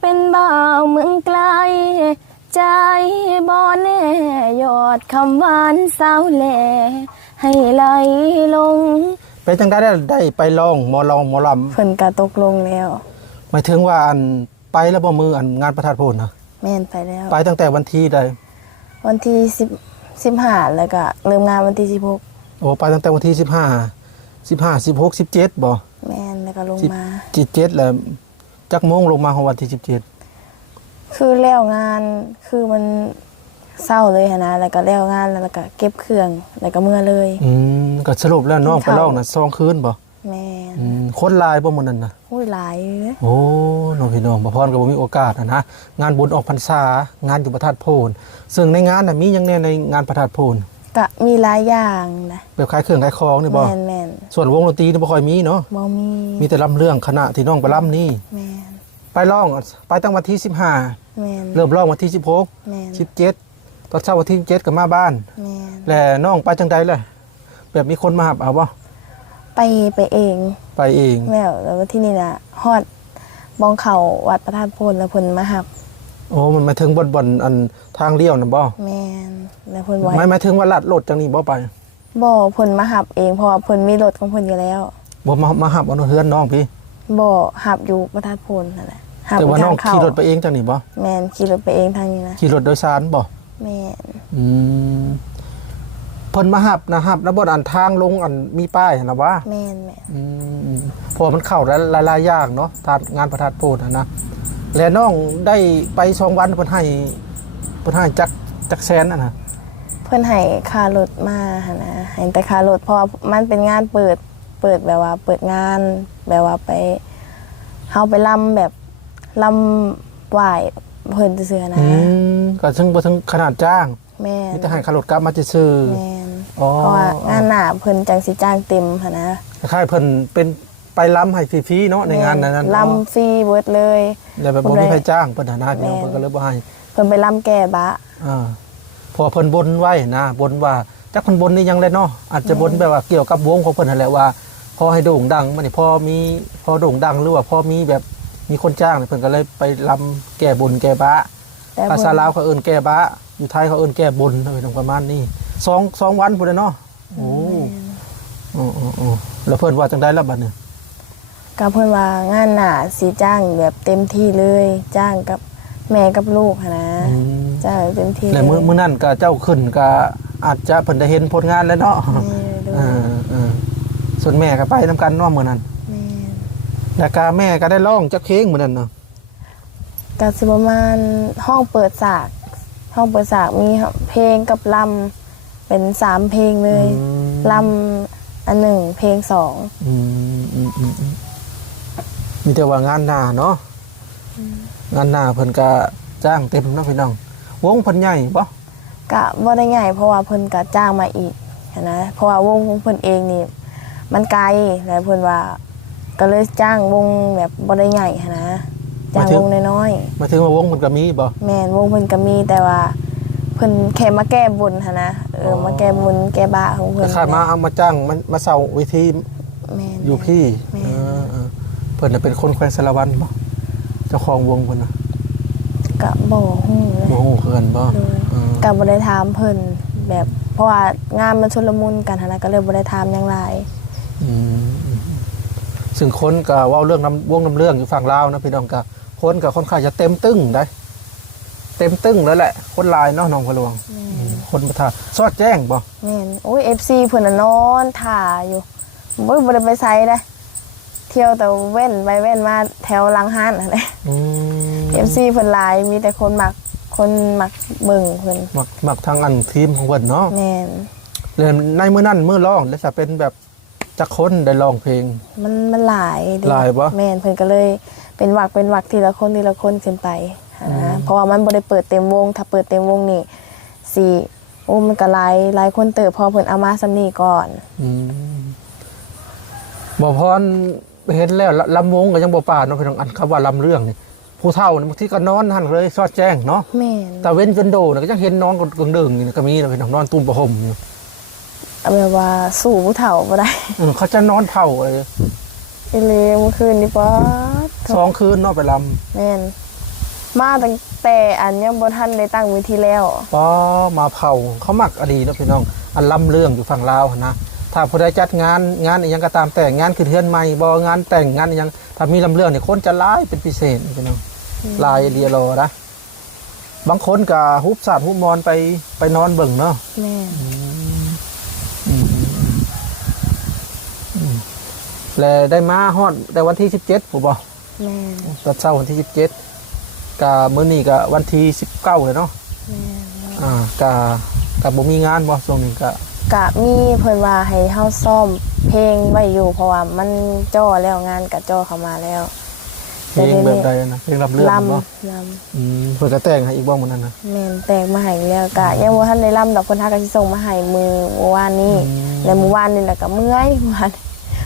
เป็นบ่าวเมืองไกล ใจบ่แน่ยอดคำหวานสาวแหล่ให้ไหลลงเป็นจังได้ได้ได้ไปลองหมอลองหมอลเพิ่นก็ตกลงแล้วำหมายถึงว่าอันไปแล้วบ่มืออันงานประทัดโพนนะแม่นไปแล้ว ไปตั้งแต่วันที่ใดวันที่สิบสิบห้าแล้วก็เริ่มงานวันที่สิบหกโอ้ไปตั้งแต่วันที่สิบห้าสิบห้าสิบหกสิบเจ็ดบ่แม่นแล้วก็ลงสิบมาสิบเจ็ดแล้ว จักโมงลงมาของวันที่สิบเจ็ดคือแล้วงานคือมันเศร้าเลยหั้นนะแล้วก็แล้วงานแล้วก็เก็บเครื่องแล้วก็เมื่อเลย อืมก็สรุปแล้วน้องกิไปนข้าวลองนะสองคืนบ่แม่นอืมคนหลายบ่มื้อนั้นน่ะ อุ้ยหลายเลย โอ้น้องพี่น้องบ่พรก็บ่มีโอกาสนะนะ งานบุญออกพรรษา งานอยู่ประทัดโพน ซึ่งในงานน่ะมีหยังแน่ในงานประทัดโพน ก็มีหลายอย่างนะแบบขายเครื่องขายของนี่บ่แม่นแม่นส่วนวงดนตรีนี่บ่ค่อยมีเนาะบ่มีมีแต่ลำเรื่องคณะที่น้องไปลำนี่ แม่นไปร้องไปตั้งวันที่แม่น15 เริ่มร้องวันที่16แม่น17ตอนเช้าวันที่7ก็มาบ้าน แม่นและน้องไปจังใดเลยแบบมีคนมาหับเอาบ่ไปไปเองไปเอง แม่วแล้วที่นี่น่ะฮอดบองเขาวัดพระธาตุโพนแล้วเพิ่นมาหับ โอ้มันหมายถึงบนบนอันทางเลี้ยวน่ะบ่แม่นแล้วเพิ่นไว้หมายหมายถึงว่าลัดรถจังนี้บ่ไปบ่เพิ่นมาหับเองเพราะว่าเพิ่นมีรถของเพิ่นอยู่แล้วบ่มามาหับเอาเฮือนน้องพี่ บ่หับอยู่พระธาตุโพนนั่นแหละหับแต่ว่าไปน้องทางเข้าขี่รถไปเองจังนี้บ่แม่นขี่รถไปเองทางนี้นะขี่รถโดยสารบ่แม่นอืมเพิ่นมาหับนะหับแล้วบ่อันทางลงอันมีป้ายนะว่าแม่นแม่นอืมเพอมันเข้าหลายหลายๆอย่างเนาะทานงานประทัดโพดอะนะ และน้องได้ไปสองวันเพิ่นให้เพิ่นให้จักจักแสนอะนะเพิ่นให้ค่ารถมาหั่นนะให้แต่ค่ารถเพราะว่ามันเป็นงานเปิดเปิดแบบว่า เปิดงานแบบว่าไปเฮาไปลำแบบลำไหว้เพิ่นซื่อๆนะอืมก็ถึงบ่ถึงขนาดจ้างแม่นมีแต่ให้ค่ารถกลับมาซื่อแม่นๆอ๋อเพราะว่างานหน้าเพิ่นจังสิจ้างเต็มหั่นนะคล้ายๆเพิ่นเป็น ไปล้ำให้ฟรีๆเนาะในงานนั้นลำฟรีเบิดเลยแล้วแบบบ่มีใครจ้างเพิ่นหาหน้าพี่น้องแม่นเพิ่นก็เลยบ่ให้เพิ่นไปลำแก่บะอ่าพอเพิ่นบนไว้นะบนว่าจักเพิ่นบนนี่ยังเลยเนาะอาจจะบนแบบว่าเกี่ยวกับวงของเพิ่นนั่นแหละว่าพอให้โด่งดังมันนี่พอมีพอโด่งดังหรือว่าพอมีแบบมีคนจ้างเนี่ยเพิ่นก็เลยไปลำแก้บนแก้บะแต่ภาเพิ่นษาลาวเขาเอิ้นแก้บะอยู่ไทยเขาเอิ้นแก้บนอะไรประมาณนี้สองสองวันพุ่นเลยเนาะโอ้โอ้โอ้โอ้แล้วเพิ่นว่าจังได๋ล่ะบัดนี้ ก็เพิ่นว่างานหน้าสิจ้างแบบเต็มที่เลยจ้างกับแม่กับลูกหั่นนะอืม จ้างแบบเต็มที่แล้วมื้อมื้อนั้นก็เจ้าขึ้นก็อาจจะเพิ่นได้เห็นผลงานแล้วเนาะแม่ดูเออเออส่วนแม่ก็ไปนำกันเนาะมื้อนั้นแม่แล้วก็แม่ก็ได้ร้องจักเพลงมื้อนั้นเนาะก็สิประมาณห้องเปิดสาก ห้องเปิดสากมีเพลงกับลำเป็นสามเพลงเลยลำอันหนึ่งเพลงสอง อืมอืมอืมอืม มีแต่ว่างานหน้าเนาะงานหน้าเพิ่นก็จ้างเต็มเนาะพี่น้อง วงเพิ่นใหญ่บ่กะบ่ได้ง่ายเพราะว่าเพิ่นก็จ้างมาอีกหั้นนะเพราะว่าวงของเพิ่นเองนี่ มันไกลแล้วเพิ่นว่า ก็เลยจ้างวงแบบบ่ได้ใหญ่หั้นนะจ้างวงน้อยหมายถึงว่าวงเพิ่นก็มีบ่ๆแม่นวงเพิ่นก็มีแต่ว่าเพิ่นแค่มาแก้บนหั้นนะเออมาแก้บนแก้บาของเพิ่นคล้ายๆมาเอามาจ้างมันมาเซาเวทีแม่นอยู่พี่แม่เออ เออเพิ่นน่ะเป็นคนแขวงสารวันบ่เจ้าของวงเพิ่นน่ะก็บ่ฮู้เลยบ่ฮู้คือกันบ่โดยเออก็บ่ได้ถามเพิ่นแบบเพราะว่างานมันชุลมุนกันหั้นนะก็เลยบ่ได้ถามหยังหลาย อืมอืมซึ่งคนก็เว้าเรื่องน้ำวงน้ำเรื่องอยู่ฝั่งลาวนะพี่น้องก็คนก็ค่อนข้างจะเต็มตึ้งได้ เต็มตึ้งแล้วแหละ คนหลายเนาะน้องพะหลวงคนประทาซอดแจ้งบ่ แม่นโอ้ย FC เพิ่นน่ะนอนท่าอยู่บ่บ่ได้ไปไสเด้เที่ยวแต่เว้นไปเว้นมาแถวหลังห้านนั่นแหละอืม FC เพิ่นหลายมีแต่คนมักคนมักเบิ่งเพิ่นมักมักทางอันทีมของเพิ่นเนาะแม่นเลยในมื้อนั้นมื้อร้องแล้วจะเป็นแบบจักคนได้ร้องเพลง มันมันหลายเด้หลายบ่แม่นเพิ่นก็เลยเป็นวักเป็นวักทีละคนทีละคนขึ้นไปนะเพราะว่ามันบ่ได้เปิดเต็มวง ถ้าเปิดเต็มวงนี่สิโอ้มันก็หลายหลายคนเติบพอเพิ่นเอามาซำนี้ก่อนอืมบ่พร เห็นแล้วลำวงก็ยังบ่ปานเนาะพี่น้องอันคำว่าลำเรื่องนี่ผู้เฒ่านี่บางทีก็นอนหั่นเลยซอดแจ้งเนาะแม่นแต่เว้นจนโดนะก็ยังเห็นนอนกึ่งเดิงๆนี่ก็มีนะพี่น้องนอนตุ้มประหมอยู่เอาแบบว่าสู้ผู้เฒ่าบ่ได้อืมเขาจะนอนเผาเลยอีเลเมื่อคืนนี่ป๊อดสองคืนเนอกไปลแม่นมาตั้งแต่อันยังบ่ทันได้ตั้งเวิธีแล้วป้อมาเผาเขามักอดีเนาะพี่น้องอันล่ำเรื่องอยู่ฝั่งลาวหั่นนะ ถ้าผู้ใดจัดงานงานอหยังก็ตามแต่งงานคือเทือนใหม่บ่งานแต่งงานอหยังถ้ามีลำเรื่องเนี่ยคนจะหลายเป็นพิเศษพี่น้องหลายเรียโลนะบางคนก็ฮุบสาดฮุบมอนไปไปนอนเบิ่งเนาะแม่และได้มาฮอดแต่วันที่17ผมบอกแม่ตอนเช้าวันที่17กะมื้อนี้ก็วันที่19เลยเนาะแม่อ่ากะกะบ่มีงานบ่ช่วงนี้ก็ กะมีเพิ่นว่าให้เฮาซ่อม เพลงไว้อยู่เพราะว่ามันจ่อแล้วงานกะจ่อเข้ามาแล้วเพลงแบบใดนะเพลงรับเรื่องลำบ่ลอืมเพิ่นก็แต่งให้อีกบ่มื้อนั้นนะำแม่นแตกมาให้แล้วกะยังบ่ทันได้ลำดอกเพิ่นหาก็สิส่งมาให้มือเมื่อวานนี้อืมแล้วเมื่อวานนี่แหละก็เมื่อยเมื่อวาน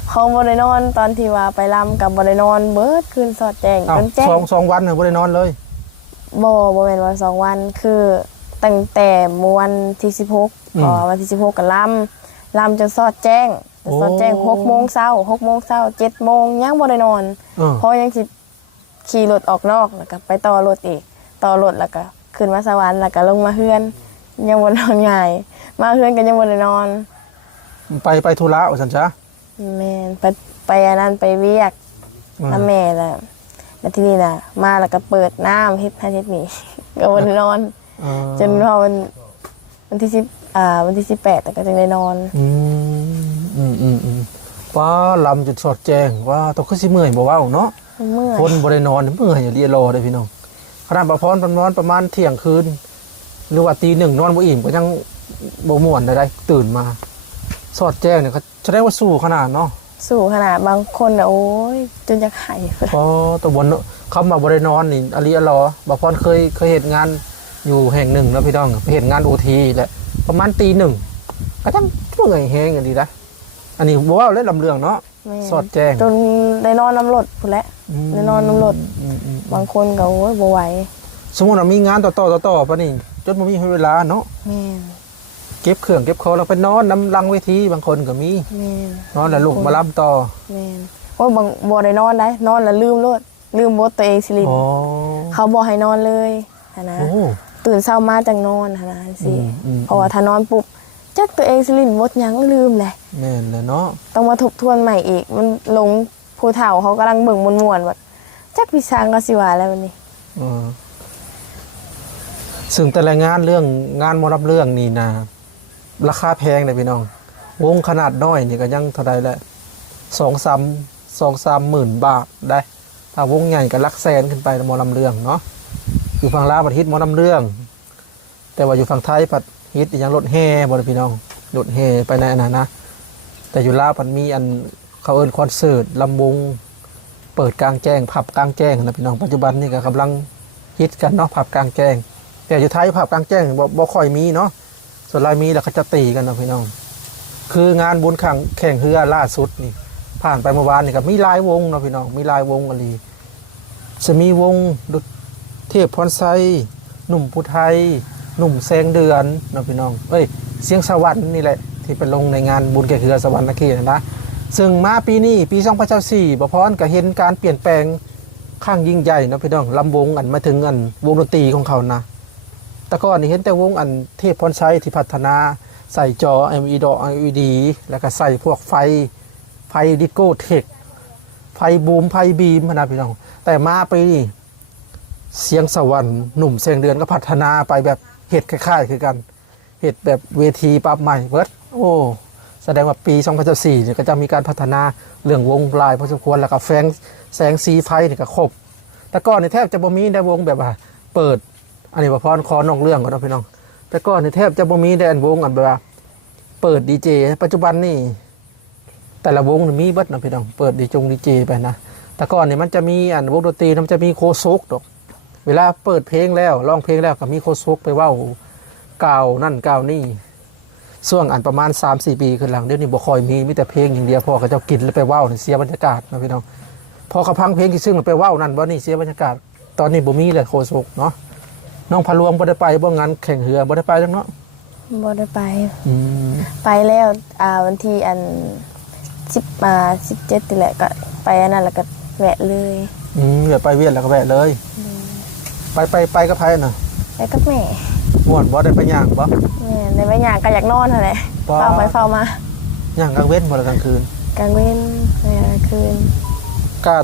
เขาบ่ได้นอนตอนที่ว่าไปลำกับบ่ได้นอนเบิดคืนสอดแจ้งอ้าวจนแจ้ง สองสองวันน่ะบ่ได้นอนเลย บ่บ่แม่นว่าสองวันคือ ตั้งแต่เมื่อวันที่16อืมพอวันที่16ก็ลำลำจนสอดแจ้งสอดแจ้งโอ้6โมงเช้า6โมงเช้า7โมงยังบ่ได้นอนเออเพราะยังสิขี่รถออกนอกแล้วก็ไปต่อรถอีก ต่อรถแล้วก็ขึ้นมาสวรรค์แล้วก็ลงมาเฮือน ยังบ่นอนง่ายมาเฮือนก็ยังบ่ได้นอน ไปไปธุระว่าซั่นซะแม่นไปไปอันนั้นไปเวียกอืมน้ำแม่แหละแล้วที่นี่น่ะมาแล้วก็เปิดน้ำเฮ็ดให้เฮ็ดนี่ก็บ่ได้นอนเออจนพอวันวันที่สิบอ่าวันที่สิบแปดแต่ก็จึงได้นอน อืมอืมอืมอืมว้าลำจุดสอดแจ้งว่าต้องคือสิเมื่อยบ่เว้าเนาะเมื่อยคนบ่ได้นอนเมื่อยอย่าเรียรอเลยพี่น้องขนาดประพรประนอนประมาณเที่ยงคืน หรือว่าตีหนึ่งนอนบ่อิ่มก็ยังบ่ม่วนได้ๆตื่นมา สอดแจ้งเนี่ยเขาแสดงว่าสู้ขนาดเนาะสู่ขนาดบางคนอะโอ้ยจนจะไข่พอตะวันคำว่าบ่ได้นอนนี่อลีอลอบางพรเคยเคยเหตุงาน อยู่แห่งหนึ่งแล้วพี่น้องไปเหตุงานโอทีแหละประมาณตีหนึ่งก็จังเมื่อยแฮงอย่างดีนะอันนี้บ่ว่าเล่นลำเรื่องเนาะแม่สอดแจ้งจนได้นอนน้ำรถพุ่นแหละได้นอนน้ำรถอืมอืมบางคนก็โอ้ยบ่ไหวสมมุติว่ามีงานต่อต่อต่อต่อปะนี่จนบ่มีเวลาเนาะแม่นเก็บเครื่องเก็บของแล้วไปนอนน้ำลังเวทีบางคนก็มีแม่นนอนแล้วลูกมารับต่อแม่นโอ้ยบางบ่ได้นอนได้นอนแล้วลืมรถลืมบทตัวเองสิลินอ๋อเขาบอกให้นอนเลยหั้นนะโอ้ ตื่นเช้ามาจังนอนหั้นนะสิอืมอืม เพราะว่าถ้านอนปุ๊บจักตัวเองสิลินบทหยังลืมแหละแม่นเลยเนาะต้องมาทบทวนใหม่อีก มันหลงผู้เฒ่าเขากำลังเบิ่งมวนๆว่าจักพิชางก็สิว่าแล้ววันนี้ เออซึ่งแต่ละงานเรื่องงานหมอรับเรื่องนี่นะราคาแพงเลยพี่น้อง วงขนาดน้อยนี่ก็ยังเท่าใดแหละสองสามสองสามหมื่นบาทได้ถ้าวงใหญ่ก็หลักแสนขึ้นไปหมอลำเรื่องเนาะอยู่ฝั่งลาวประฮิตหมอลำเรื่อง แต่ว่าอยู่ฝั่งไทยผัดฮิตอีกอยังรถแห่บริพี่น้องรถแห่ไปในอันนั้นนะ แต่อยู่ลาวผัดมีอันเขาเอินคอนเสิร์ตลำวงเปิดกลางแจ้งผับกลางแจ้งนะพี่น้องปัจจุบันนี่ก็กำลังฮิตกันเนาะผับกลางแจ้ง แต่อยู่ไทยผับกลางแจ้งบ่บ่ค่อยมีเนาะส่วนรายมีแล้วเขาจะตีกันเนาะพี่น้อง คืองานบุญขังแข่งเรือล่าสุดนี่ ผ่านไปเมื่อวานนี่ก็มีลายวงเนาะพี่น้องมีลายวงกันลีจะมีวงดุเทพพรไซหนุ่มผู้ไทย หนุ่มแสงเดือนนะพี่น้องเอ้ยเสียงสวรรค์นี่แหละที่ไปลงในงานบุญแก่เรือสวรรค์นครนะ ซึ่งมาปีนี้ปี2024บพรก็เห็นการเปลี่ยนแปลงข้างยิ่งใหญ่นะพี่น้องลำวงอันมาถึงอันวงดนตรีของเขานะแต่ก่อนนี่เห็นแต่วงอันเทพพรชัยที่พัฒนาใส่จอ LED ดอ LED แล้วก็ใส่พวกไฟไฟดิโก้เทคไฟบูมไฟบีมนะพี่น้อง แต่มาปีนี้เสียงสวรรค์หนุ่มเสียงเดือนก็พัฒนาไปแบบ เห็ดคล้ายๆคือกันเห็ดแบบเวทีปรับใหม่เบิร์ดโอ้แสดงว่าปี2014เนี่ยก็จะมีการพัฒนาเรื่องวงลายพอสมควรแล้วก็แฟงแสงสีไฟนี่ก็ครบ แต่ก่อนนี่แทบจะบ่มีได้วงแบบว่า เปิด อันนี้ว่าพรคอนอกเรื่องก่อนนะพี่น้อง แต่ก่อนนี่แทบจะบ่มีได้อันวงอันแบบว่า เปิดดีเจปัจจุบันนี่แต่ละวงมีเบิดนะพี่น้องเปิดดีจงดีเจไปนะแต่ก่อนเนี่ยมันจะมีอันวงดนตรีมันจะมีโคโซกดอก เวลาเปิดเพลงแล้วร้องเพลงแล้วก็มีโคโซกไปเว่ากล่าวนั่นกล่าวนี่ช่วงอันประมาณ 3 4 ปีขึ้นหลังเดี๋ยวนี้บ่ค่อยมีมีแต่เพลงอย่างเดียวพอเขาเจ้ากินแล้วไปเว้านี่เสียบรรยากาศนะพี่น้องพอเขาพังเพลงที่ซึ่งมันไปเว้านั่นบ่นี่เสียบรรยากาศ ตอนนี้บ่มีเลยโคศกเนาะน้องพะลวงบ่ได้ไปบ่งานแข่งเรือบ่ได้ไปจังเนาะบ่ได้ไปอืมไปแล้วอ่าวันที่อันสิบอ่าสิบเจ็ดนี่แหละก็ไปอันนั้นแล้วก็แวะเลยอืมเดี๋ยวไปเวียนแล้วก็แวะเลย ไปไปไปกับไผน่ะไปกับแม่ม่วนบ่ได้ไปย่างบ่แม่ในบางอย่างก็อยากนอนเท่าไหร่ว้าเฝ้าไปเฝ้ามาย่างกลางเว้นบ่ละกลางคืนกลางเว้นในกลางคืนก็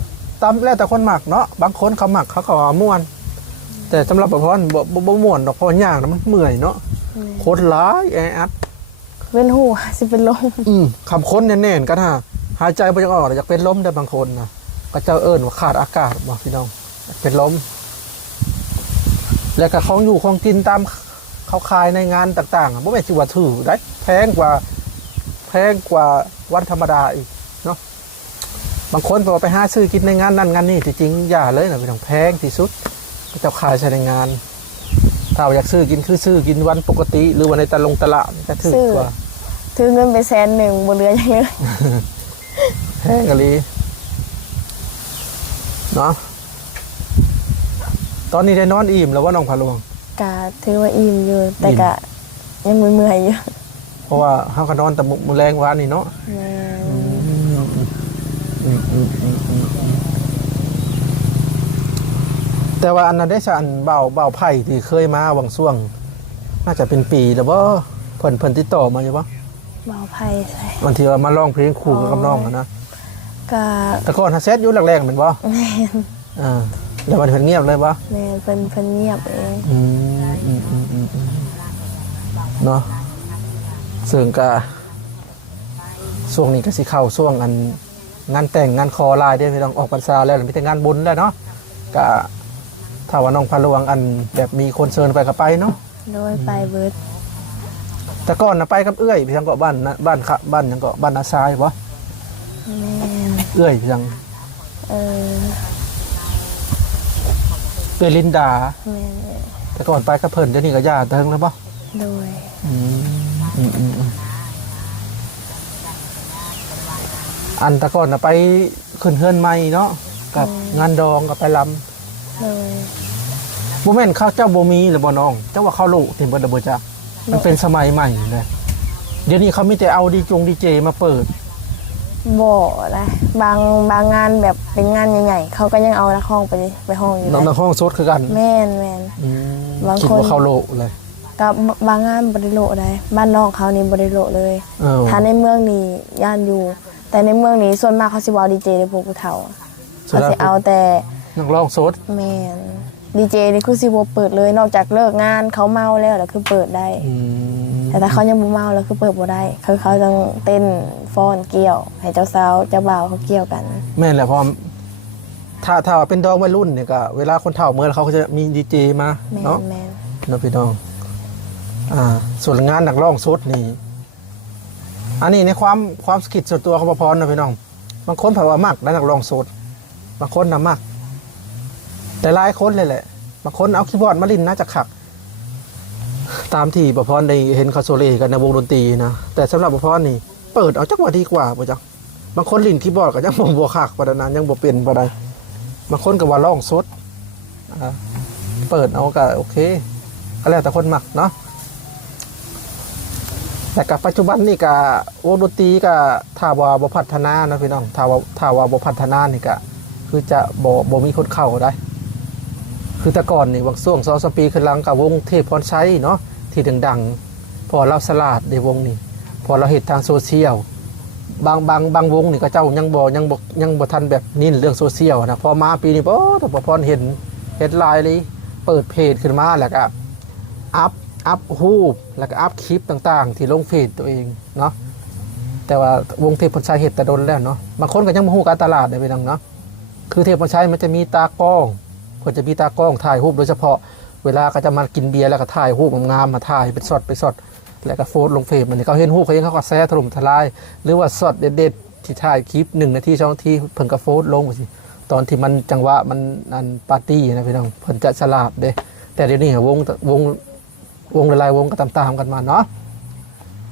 ตามแล้วแต่คนมักเนาะบางคนเขามักเขาก็ว่าม่วน แต่สำหรับประพรบ่บ่บ่ม่วนดอกเพราะว่าย่างน่ะมันเมื่อยเนาะคนหลายแออัดเว้นหูสิเป็นลมอืมคำค้นแน่นๆกันฮะหายใจบ่จะออกอยากเป็นลมได้บางคนนะก็เจ้าเอิ้นว่าขาดอากาศบ่พี่น้องอยากเป็นลม แล้วก็ของอยู่ของกินตามเขาขายในงานต่างๆอะบ่แม่นสิว่าถือได้แพงกว่าแพงกว่าวันธรรมดาอีกเนาะบางคนพอไปหาซื้อกินในงานนั่นงานนี่ที่จริงอย่าเลยนะพี่น้องแพงที่สุดก็เจ้าขายใช้ในงานถ้าอยากซื้อกินคือซื้อกินวันปกติ หรือวันในตลงตลาดจะถือกว่าถือเงินไปแสนหนึ่งบนเรือยังเลยแพงกะลีเนาะ ตอนนี้ได้นอนอิ่มแล้วว่าน้องพาลวง กะถือว่าอิ่มอยู่ แต่อิ่มกะยังเมื่อยๆอยู่เพราะว่าเฮาก็นอนแต่มื้อแรงวานนี่เนาะแม่อืมอืมอืมอืมอืมอืมแต่ว่าอันนั้นได้สอันเบาเบาไผ่ที่เคยมาวังช่วง น่าจะเป็นปีแล้วบ่เพิ่นเพิ่นติดต่อมาอยู่บ่เบาไพ่ใส่บางทีว่ามาร้องเพลงคู่กับน้องอะนะกะแต่ก่อนฮาเซตอยู่แรกๆแม่นบ่แม่นอ่า แล้วมันเพิ่นเงียบเลยบ่แม่นเพิ่นเพิ่นเงียบเองอืมอืมอืมอืมอืมเนาะซึ่งก็ช่วงนี้ก็สิเข้าช่วงอันงานแต่งงานคอลายได้ไม่ต้องออกพรรษาแล้วมีแต่งานบุญแล้วเนาะก็ถ้าว่าน้องพาระวังอันแบบมีคนเชิญไปก็ไปเนาะโดยไปเบิดแต่ก่อนนะไปกับเอื้อยพี่ทางเกาะบ้านนะบ้านขะบ้านหยังเกาะบ้านนาซายวะแม่นเอื้อยพี่ทางเออ เอื้อยลินดา แม่นแต่ก่อนไปกับเพิ่นเดี๋ยวนี้ก็ญาติเทิงแล้วปะโดยอืมอืมอืมอืมอันแตะก่อนนะไปขึ้นเฮือนใหม่เนาะกับงานดองกับไปลโดยำบ่แม่นข้าวเจ้าบ่มีหรือบ่น้องเจ้าว่าข้าวโลกที่เบิดระเบิดจ้ะมันเป็นสมัยใหม่เลยเดี๋ยวนี้เขามีแต่เอาดีจงดีเจมาเปิด บ่นะบางบางงานแบบเป็นงานใหญ่ๆเขาก็ยังเอานักห้องไปไปห้องอยู่น้องนะในห้องสดคือกันแม่นแม่น อืมบางคิดคนว่าข้าวโลกเลยกับบางงานบริโลได้บ้านนอกเขานี่บริโลเลย เออถ้าในเมืองนี่ย่านอยู่ แต่ในเมืองนี้ส่วนมากเขาสิเว้าดีเจในพวกผู้เฒ่าสุดเขาแล้วสิเอาแต่นักร้องสดแมน ดีเจนี่คือสิบ่เปิดเลยนอกจากเลิกงานเขาเมาแล้วแล้วคือเปิดได้อืมแต่ถ้าเขายังบ่เมาแล้วคือเปิดบ่ได้คือเขาต้องเต้นฟ้อนเกี่ยว ให้เจ้าสาวเจ้าบ่าวเขาเกี่ยวกัน แม่นแหละเพอถ้าถ้าว่าเป็นดองวัยรุ่นเนี่ยก็เวลาคนเฒ่าเมื่อเขาก็จะมีดีเจมาแมนเนาะแมนเนาะพี่น้องอ่าส่วนงานนักร้องสดนี่อันนี้ในความความสกิดส่วนตัวของพรนะพี่น้อง บางคนเผาว่ามักและนักร้องสดบางคนนะมัก แต่หลายคนเลยแหละบางคนเอาคีย์บอร์ดมาลินน่าจะขัก ตามที่ประพรได้เห็นคาโซเลกันในวงดนตรีนะแต่สำหรับประพรนี่ เปิดเอาจักว่าดีกว่าป่ะจ๊ะบางคนลินคีย์บอร์ดก็ยังบ่บ่คักปานนั้นยังบ่เป็นปานใดบางคนก็ว่าร้องสดเปิดเอาก็โอเคก็แล้วแต่คนมักเนาะแต่กับปัจจุบันนี่ก็วงดนตรีก็ถ้าวาบพัฒนานะพี่น้องถาวาถาวาบพัฒนานี่ก็คือจะบ่บ่มีคนเข้าได้ คือแต่ก่อนนี่บางช่วงสองสามปีขึ้นหลังกับวงเทพพรชัยเนาะที่ดังๆ พอเราสลาดในวงนี่พอเราเห็นทางโซเชียลบางบางบางวงนี่ก็เจ้ายังบ่ยังบ่ยังบ่ทันแบบนิ่นเรื่องโซเชียลนะพอมาปีนี้โอ้แต่พอเห็นเห็นไลน์เลยเปิดเพจขึ้นมาแล้วก็อัพอัพรูปแล้วก็อัพคลิปต่างๆ ที่ลงเฟซตัวเองเนาะแต่ว่าวงเทพพลชัยเห็ดแต่โดนแล้วเนาะบางคนก็ยังมาหูการตลาดได้ไปดังเนาะคือเทพพลชัยมันจะมีตากล้อง คนจะมีตากล้องถ่ายรูปโดยเฉพาะเวลาก็จะมากินเบียร์แล้วก็ถ่ายรูปงามๆมาถ่ายเป็นสดเป็นสดแล้วก็โพสต์ลงเฟซมันเขาเห็นรูปเขาเองเขาก็แซ่ถล่มทลาย หรือว่าสดเด็ดๆที่ถ่ายคลิปหนึ่งนาทีสองนาทีเพิ่นก็โพสต์ลงไปสิตอนที่มันจังหวะมันอันปาร์ตี้นะพี่น้องเพิ่นจะฉลาดเด้แต่เดี๋ยวนี้วงวงวงหลายวงก็ตามๆกันมาเนาะ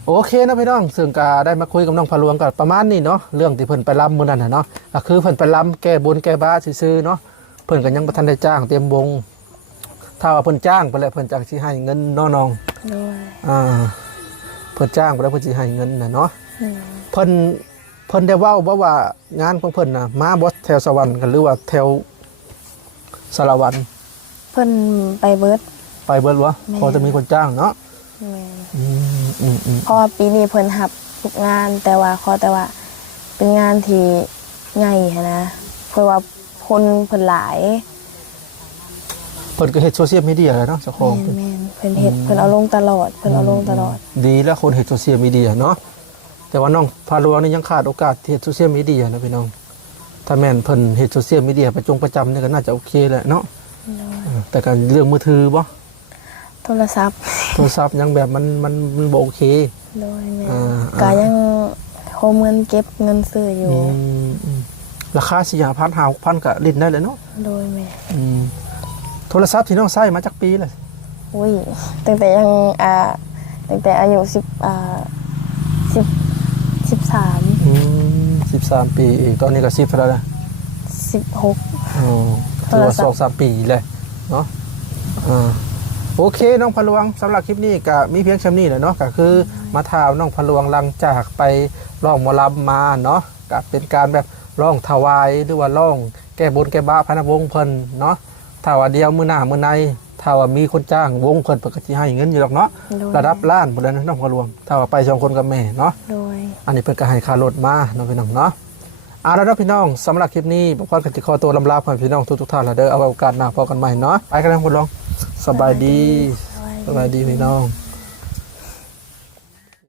โอเคนะพี่น้องซึ่งก็ได้มาคุยกับน้องพะลวงกับประมาณนี้เนาะเรื่องที่เพิ่นไปรำมือนั้นนะเนาะก็คือเพิ่นไปรำแก้บนแก้บ้าซื่อๆเนาะ เพิ่นก็ยังบ่ทันได้จ้างเตรียมวง ถ้าว่าเพิ่นจ้างไปแล้วเพิ่นจักสิให้เงินเนาะน้องด้วยอ่าเพิ่นจ้างไปแล้วเพิ่นสิให้เงินน่ะเนาะอืมเพิ่นเพิ่นได้เว้าบ่ว่างานของเพิ่นน่ะมาบ่แถวสวรรค์กันหรือว่าแถวสารวันเพิ่นไปเบิด ไปเบิดวะแม่ พอจะมีคนจ้างเนาะแม่นอืมอืมอืมเพราะว่าปีนี้เพิ่นหับทุกงานแต่ว่าขอแต่ว่าเป็นงานที่ใหญ่หั้นนะ เพราะว่า คนเพิ่นหลายเพิ่นก็เฮ็ดโซเชียลมีเดียแหละเนาะเจ้าของ แม่นแม่นเพิ่นเฮ็ดเพิ่นเอาลงตลอดเพิ่นเอาลงตลอด ดีแล้วคนเฮ็ดโซเชียลมีเดียเนาะแต่ว่าน้องพาลวงนี่ยังขาดโอกาสที่เฮ็ดโซเชียลมีเดียนะพี่น้องถ้าแม่นเพิ่นเฮ็ดโซเชียลมีเดียประจงประจำนี่ก็น่าจะโอเคแหละเนาะเออแต่การเรื่องมือถือบ่โทรศัพท์โทรศัพท์ยังแบบมันมันมันบ่โอเค โดยแม่อ่า ก็ยังโฮมเงินเก็บเงินซื้ออยู่ อืมอืม ราคาสี่ห้าพันห้าหกพันก็ลิ้นได้เลยเนาะโดยแม่อืมโทรศัพท์ที่น้องใช้มาจากปีเลยอุ้ยตั้งแต่ยังอ่าตั้งแต่อายุสิบอ่าสิบสิบสามอืมสิบสามปีเองตอนนี้ก็สิบเท่าไหร่ละสิบหก อ๋อถือว่าโทรศัพท์สองสามปีเลยเนาะอ่าโอเคน้องพะลวงสำหรับคลิปนี้ก็มีเพียงแค่นี้แหละเนาะก็คือมาถามน้องพะลวงหลังจากไปร้องหมอลำมาเนาะก็เป็นการแบบ ร้องถวายหรือว่าร้องแก้บนแก้บ้าพระนวงศ์เพิ่นเนาะถ้าว่าเดียวมือหน้ามือในถ้าว่ามีคนจ้างวงเพิ่นเพิ่นก็สิให้เงินอยู่หรอกเนาะโดยระดับล้านหมดแล้วนะน้องพะลวงถ้าว่าไปสองคนกับแม่เนาะโดยอันนี้เพิ่นก็ให้ค่ารถมาเนาะพี่น้องเนาะเอาแล้วเนาะพี่น้องสำหรับคลิปนี้บอกว่ากันจะขอตัวลำลาพ่อพี่น้องทุกๆท่านและเด้อเอาไว้โอกาสหน้าพอกันใหม่เนาะไปกันนะคุณลองสบายดีสบายดีพี่น้อง